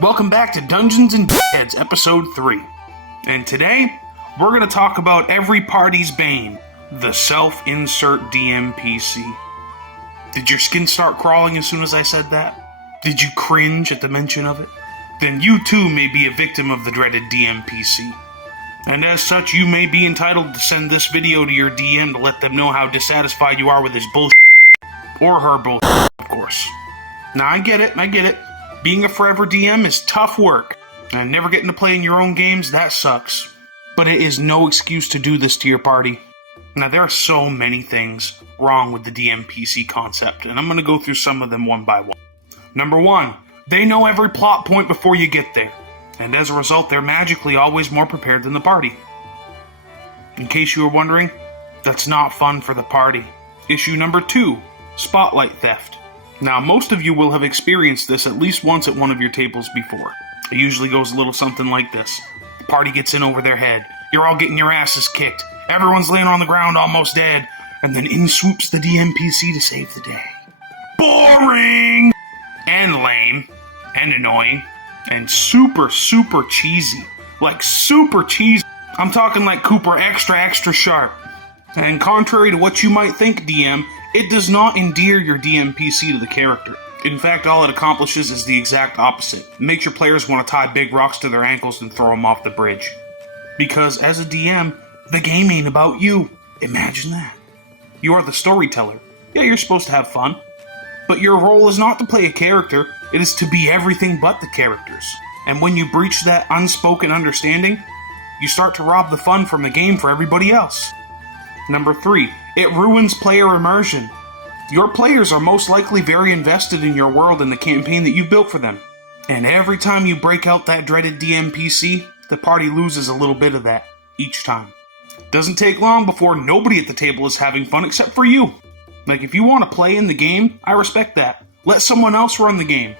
Welcome back to Dungeons and Kheads, Episode 3. And today, we're going to talk about every party's bane, the self-insert DMPC. Did your skin start crawling as soon as I said that? Did you cringe at the mention of it? Then you too may be a victim of the dreaded DMPC. And as such, you may be entitled to send this video to your DM to let them know how dissatisfied you are with his bullshit. Or her bullshit, of course. Now, I get it. Being a forever DM is tough work, and never getting to play in your own games, that sucks. But it is no excuse to do this to your party. Now, there are so many things wrong with the DMPC concept, and I'm going to go through some of them one by one. Number 1, they know every plot point before you get there, and as a result, they're magically always more prepared than the party. In case you were wondering, that's not fun for the party. Issue number 2, spotlight theft. Now, most of you will have experienced this at least once at one of your tables before. It usually goes a little something like this. The party gets in over their head. You're all getting your asses kicked. Everyone's laying on the ground almost dead. And then in swoops the DMPC to save the day. Boring! And lame. And annoying. And super cheesy. Like super cheesy. I'm talking like Cooper extra sharp. And contrary to what you might think, DM, it does not endear your DMPC to the character. In fact, all it accomplishes is the exact opposite. It makes your players want to tie big rocks to their ankles and throw them off the bridge. Because as a DM, the game ain't about you. Imagine that. You are the storyteller. Yeah, you're supposed to have fun. But your role is not to play a character, it is to be everything but the characters. And when you breach that unspoken understanding, you start to rob the fun from the game for everybody else. Number 3, it ruins player immersion. Your players are most likely very invested in your world and the campaign that you've built for them. And every time you break out that dreaded DMPC, the party loses a little bit of that, each time. Doesn't take long before nobody at the table is having fun except for you. Like, if you want to play in the game, I respect that. Let someone else run the game.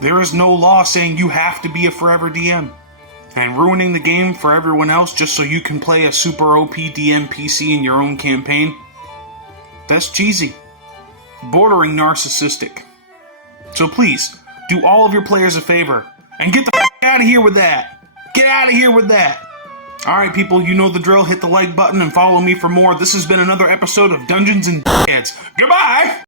There is no law saying you have to be a forever DM. And ruining the game for everyone else just so you can play a super OP DMPC in your own campaign? That's cheesy. Bordering narcissistic. So please, do all of your players a favor, and get the f*** out of here with that! Get out of here with that! Alright people, you know the drill, hit the like button and follow me for more. This has been another episode of Dungeons and Kheads. Goodbye!